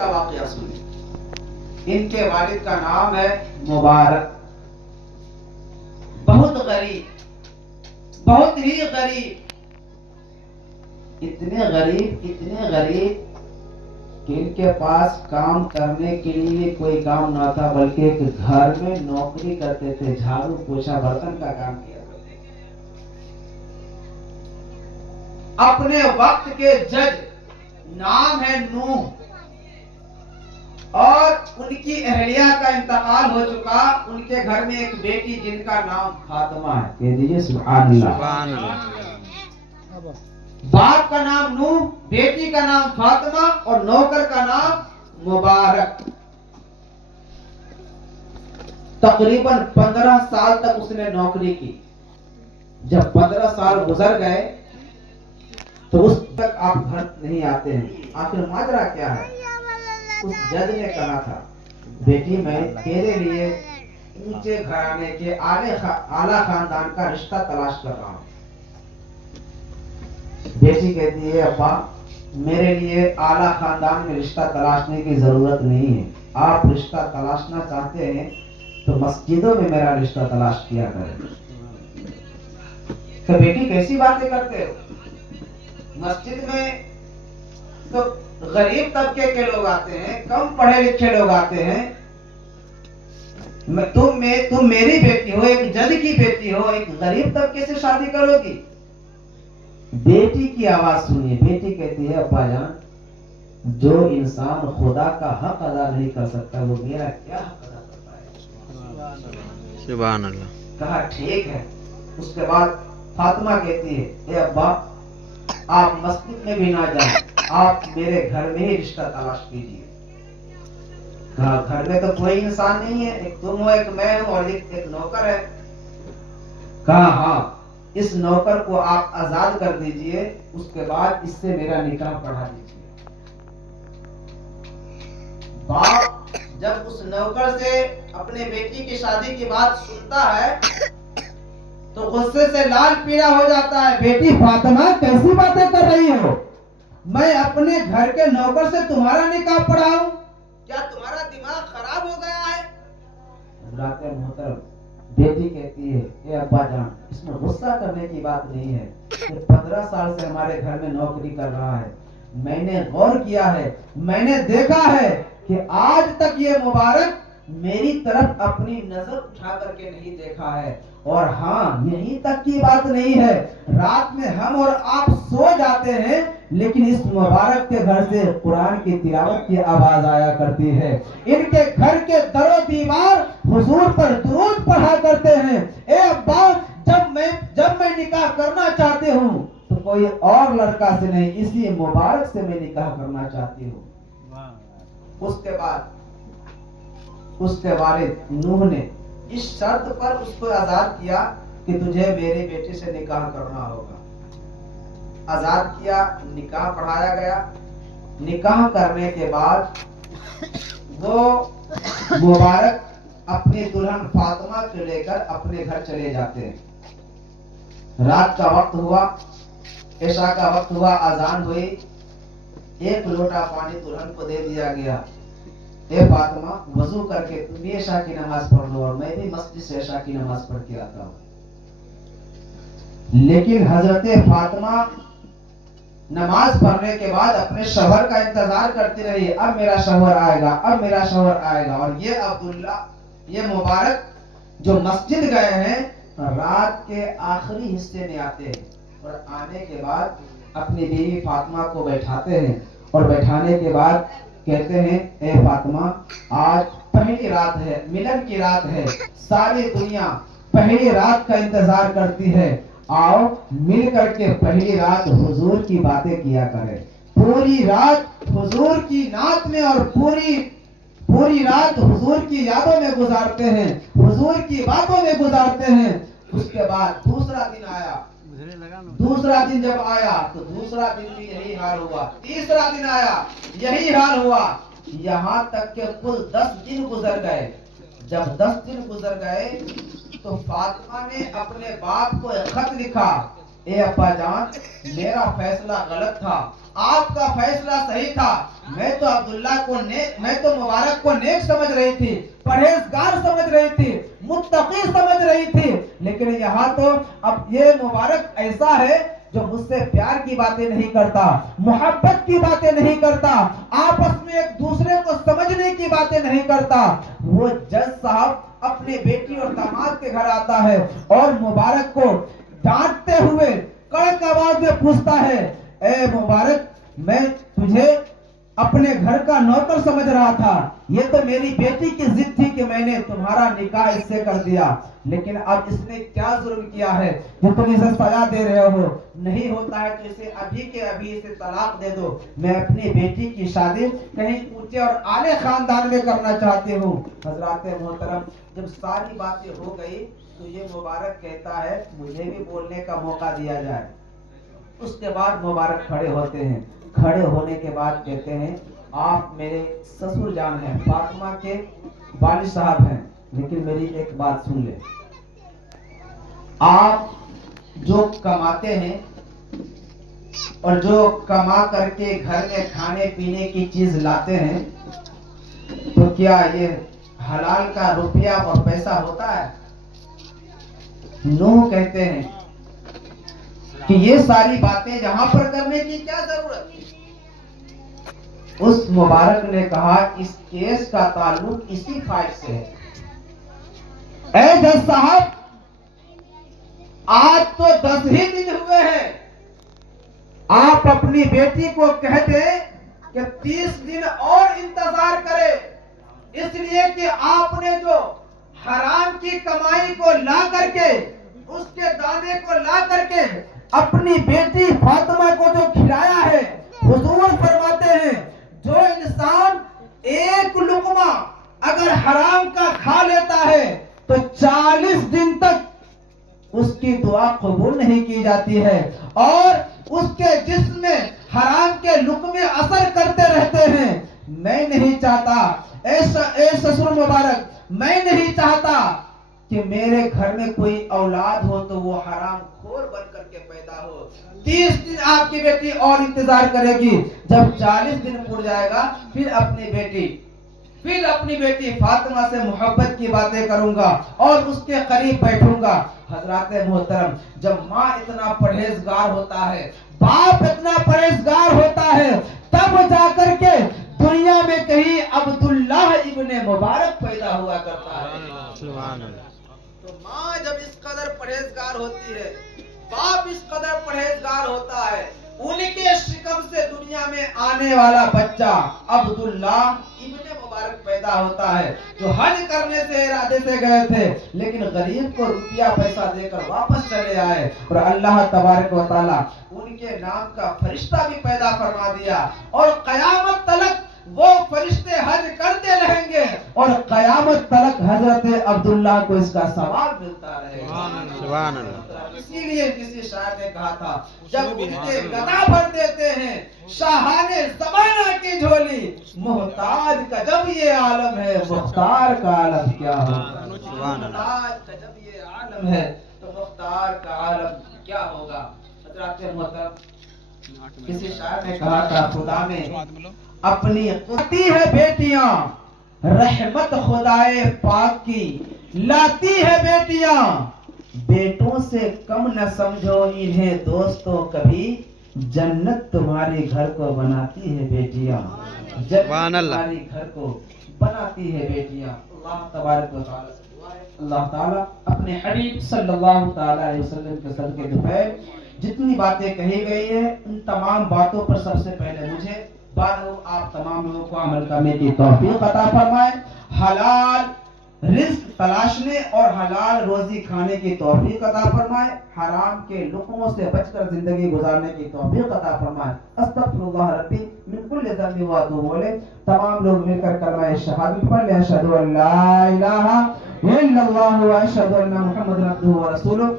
کا واقعہ سنیں. ان کے والد کا نام ہے مبارک. بہت غریب, بہت ہی غریب, اتنے غریب کہ ان کے پاس کام کرنے کے لیے کوئی کام نہ تھا, بلکہ ایک گھر میں نوکری کرتے تھے, جھاڑو پوچھا برتن کا کام کیا کرتے تھے. اپنے وقت کے جج, نام ہے نوح, اور ان کی اہلیہ کا انتقال ہو چکا. ان کے گھر میں ایک بیٹی جن کا نام فاطمہ ہے. کہہ دیجیے سبحان اللہ. باپ کا نام نوح, بیٹی کا نام فاطمہ, اور نوکر کا نام مبارک. تقریباً 15 سال تک اس نے نوکری کی. جب 15 سال گزر گئے تو اس تک آپ گھر نہیں آتے ہیں. آخر ماجرا کیا ہے؟ اس جج نے کہا تھا, بیٹی میں تیرے لیے اونچے گھرانے کے اعلیٰ خاندان کا رشتہ تلاش کر رہا ہوں. بیٹی کہتی ہے, ابا میرے لیے اعلیٰ خاندان میں رشتہ تلاشنے کی ضرورت نہیں ہے. آپ رشتہ تلاشنا چاہتے ہیں تو مسجدوں میں میرا رشتہ تلاش کیا کریں. تو بیٹی کیسی باتیں کرتے ہو؟ مسجد میں تو غریب طبقے کے لوگ آتے ہیں, کم پڑھے لکھے لوگ آتے ہیں. تم میری بیٹی ہو, ایک جج کی بیٹی ہو, ایک غریب طبقے سے شادی کرو گی؟ بیٹی کی آواز سنیے. بیٹی کہتی ہے, ابا جان, جو انسان خدا کا حق ادا نہیں کر سکتا وہ میرا کیا حق ادا کر پائے گا؟ سبحان اللہ. کہا ٹھیک ہے. اس کے بعد فاطمہ کہتی ہے, اے ابا آپ مسجد میں بھی نہ جائیں, آپ میرے گھر میں ہی رشتہ تلاش کیجیے. کہا گھر میں تو کوئی انسان نہیں ہے, ایک تم ہو, ایک میں ہوں, اور ایک نوکر ہے. کہا ہاں, اس نوکر کو آپ آزاد کر دیجئے, اس کے بعد اس سے میرا نکاح پڑھا دیجئے. باپ جب اس نوکر سے اپنے بیٹی کی شادی کی بات سنتا ہے تو غصے سے لال پیلا ہو جاتا ہے. بیٹی فاطمہ کیسی باتیں کر رہی ہو؟ میں اپنے گھر کے نوکر سے تمہارا نکاح پڑھاؤں؟ کیا تمہارا دماغ خراب ہو گیا ہے؟ حضرات محترم, بیٹی کہتی ہے, اے ابا جان, اس میں غصہ کرنے کی بات نہیں ہے. 15 سال سے ہمارے گھر میں نوکری کر رہا ہے. میں نے غور کیا ہے, میں نے دیکھا ہے کہ آج تک یہ مبارک میری طرف اپنی نظر اٹھا کر کے نہیں دیکھا ہے. اور ہاں, یہیں تک کی بات نہیں ہے, رات میں ہم اور آپ سو جاتے ہیں لیکن اس مبارک کے گھر سے قرآن کی تلاوت کی آواز آیا کرتی ہے. ان کے گھر کے در و دیوار حضور پر درود پڑھا کرتے ہیں. اے ابا, جب میں نکاح کرنا چاہتی ہوں تو کوئی اور لڑکا سے نہیں, اسی مبارک سے میں نکاح کرنا چاہتی ہوں. اس کے والد نوح نے اس شرط پر اس کو آزاد کیا کہ تجھے میری بیٹی سے نکاح کرنا ہوگا. آزاد کیا, نکاح پڑھایا گیا. نکاح کرنے کے بعد وہ مبارک اپنی دلہن فاطمہ کو لے کر اپنے گھر چلے جاتے ہیں. رات کا وقت ہوا, عشاء کا وقت ہوا, اذان ہوئی. 1 لوٹا پانی دلہن کو دے دیا گیا. اے فاطمہ, وضو کر کے تم بھی عشاء کی نماز پڑھ لو اور میں بھی مسجد سے عشاء کی نماز پڑھ کے آتا ہوں. لیکن حضرت فاطمہ نماز پڑھنے کے بعد اپنے شوہر کا انتظار کرتی رہی. اب میرا شوہر آئے گا, اب میرا شوہر آئے گا. اور یہ عبداللہ, یہ مبارک جو مسجد گئے ہیں, رات کے آخری حصے میں آتے ہیں اور آنے کے بعد اپنی بیوی فاطمہ کو بیٹھاتے ہیں اور بیٹھانے کے بعد کہتے ہیں, اے فاطمہ, آج پہلی رات ہے, ملن کی رات ہے. ساری دنیا پہلی رات کا انتظار کرتی ہے. آؤ مل کر کے پہلی رات حضور کی باتیں کیا کریں. پوری رات حضور کی نعت میں اور پوری رات حضور کی یادوں میں گزارتے ہیں, حضور کی باتوں میں گزارتے ہیں. اس کے بعد دوسرا دن آیا. دوسرا دن جب آیا تو دوسرا دن بھی یہی حال ہوا. تیسرا دن آیا, یہی حال ہوا, یہاں تک کہ کل 10 دن گزر گئے. جب 10 دن گزر گئے تو فاطمہ نے اپنے باپ کو ایک خط لکھا. اے ابا جان میرا فیصلہ غلط تھا, آپ کا فیصلہ صحیح تھا. میں تو مبارک کو نیک سمجھ رہی تھی, پرہیزگار سمجھ رہی تھی, متقی سمجھ رہی تھی, لیکن یہاں تو اب یہ مبارک ایسا ہے جو مجھ سے پیار کی باتیں نہیں کرتا, محبت کی باتیں نہیں کرتا, آپس میں ایک دوسرے کو سمجھنے کی باتیں نہیں کرتا. وہ جج صاحب اپنے بیٹی اور داماد کے گھر آتا ہے اور مبارک کو ڈانٹتے ہوئے کڑک آواز میں پوچھتا ہے, اے مبارک میں تجھے اپنے گھر کا نوکر سمجھ رہا تھا, یہ تو میری بیٹی کی ضد تھی کہ میں نے تمہارا نکاح اس سے کر دیا, لیکن اب اس نے کیا ظلم کیا ہے جو تم اسے سزا دے رہے ہو؟ نہیں ہوتا ہے تو اسے ابھی کے ابھی اسے طلاق دے دو, میں اپنی بیٹی کی شادی کہیں اونچے اور اعلی خاندان میں کرنا چاہتی ہوں. حضرات محترم جب ساری باتیں ہو گئی تو یہ مبارک کہتا ہے مجھے بھی بولنے کا موقع دیا جائے. اس کے بعد مبارک کھڑے ہوتے ہیں, کھڑے ہونے کے بعد کہتے ہیں آپ میرے سسر جان ہیں, فاطمہ کے والد صاحب ہیں, لیکن میری ایک بات سن لیں, آپ جو کماتے ہیں اور جو کما کر کے گھر میں کھانے پینے کی چیز لاتے ہیں تو کیا یہ حلال کا روپیہ اور پیسہ ہوتا ہے؟ نوح کہتے ہیں کہ یہ ساری باتیں یہاں پر کرنے کی کیا ضرورت ہے؟ اس مبارک نے کہا اس کیس کا تعلق اسی فائل سے ہے. اے جج صاحب آج تو 10 ہی دن ہوئے ہیں, آپ اپنی بیٹی کو کہتے کہ 30 دن اور انتظار کرے, اس لیے کہ آپ نے جو حرام کی کمائی کو لا کر کے, اس کے دانے کو لا کر کے اپنی بیٹی فاطمہ کو جو کھلایا ہے, حضور فرماتے ہیں جو انسان ایک لقمہ اگر حرام کا کھا لیتا ہے تو 40 دن تک اس کی دعا قبول نہیں کی جاتی ہے, اور اس کے جسم میں حرام کے لقمے اثر کرتے رہتے ہیں. میں نہیں چاہتا اے سسر مبارک, میں نہیں چاہتا کہ میرے گھر میں کوئی اولاد ہو تو وہ حرام خور بن کر کے پیدا ہو. 30 دن آپ کی بیٹی اور انتظار کرے گی, جب 40 دن پور جائے گا پھر اپنی بیٹی فاطمہ سے محبت کی باتیں کروں گا اور اس کے قریب بیٹھوں گا. حضرات محترم جب ماں اتنا پرہیزگار ہوتا ہے, باپ اتنا پرہیزگار ہوتا ہے, تب جا کر کے دنیا میں کہیں عبداللہ ابن مبارک پیدا ہوا کرتا ہے. تو ماں جب اس قدر پرہیزگار ہوتی ہے, باپ اس قدر پرہیزگار ہوتا ہے, ان کے شکم سے دنیا میں آنے والا بچہ عبداللہ ابن مبارک پیدا ہوتا ہے, جو حج کرنے سے ارادے سے گئے تھے لیکن غریب کو روپیہ پیسہ دے کر واپس چلے آئے, اور اللہ تبارک و تعالی ان کے نام کا فرشتہ بھی پیدا فرما دیا, اور قیامت تلک وہ فرشتے حج کرتے رہیں گے اور قیامت تلک حضرت عبداللہ کو اس کا ثواب ملتا رہے گا. سبحان اللہ. اسی لیے کسی شاعر نے کہا تھا جب ان کے گدا بھر دیتے ہیں شاہانے زمانہ کی جھولی, محتاج کا جب یہ عالم ہے مختار کا عالم کیا ہوگا. محتاج کا جب یہ عالم ہے تو مختار کا عالم کیا ہوگا. حضرات محترم کسی شاعر نے کہا تھا خدا نے اپنی قدرتی ہے بیٹیاں, رحمت خدائے پاک کی لاتی ہے بیٹیاں, بیٹوں سے کم نہ سمجھو انہیں دوستوں, کبھی جنت تمہارے گھر کو بناتی ہے بیٹیاں, جنت تمہارے گھر کو بناتی ہے بیٹیاں. اللہ تبارک و تعالی سے دعا ہے اللہ تعالیٰ اپنے حبیب صلی اللہ تعالی علیہ وسلم کے صدقے دوپہر جتنی باتیں کہی گئی ہیں ان تمام باتوں پر سب سے پہلے مجھے بعد آپ تمام لوگوں کو عمل کرنے کی توفیق عطا فرمائے, حلال رزق تلاشنے اور حلال روزی کھانے کی توفیق عطا فرمائے, حرام کے لقموں سے بچ کر زندگی گزارنے کی توفیق عطا فرمائے. استغفر اللہ ربی من کل ذنب و اتوب الیہ. تمام لوگ مل کر کلمہ شہادت پڑھ لیں, اشہد ان لا الہ الا اللہ و اشہد ان محمد عبدہ و رسولہ.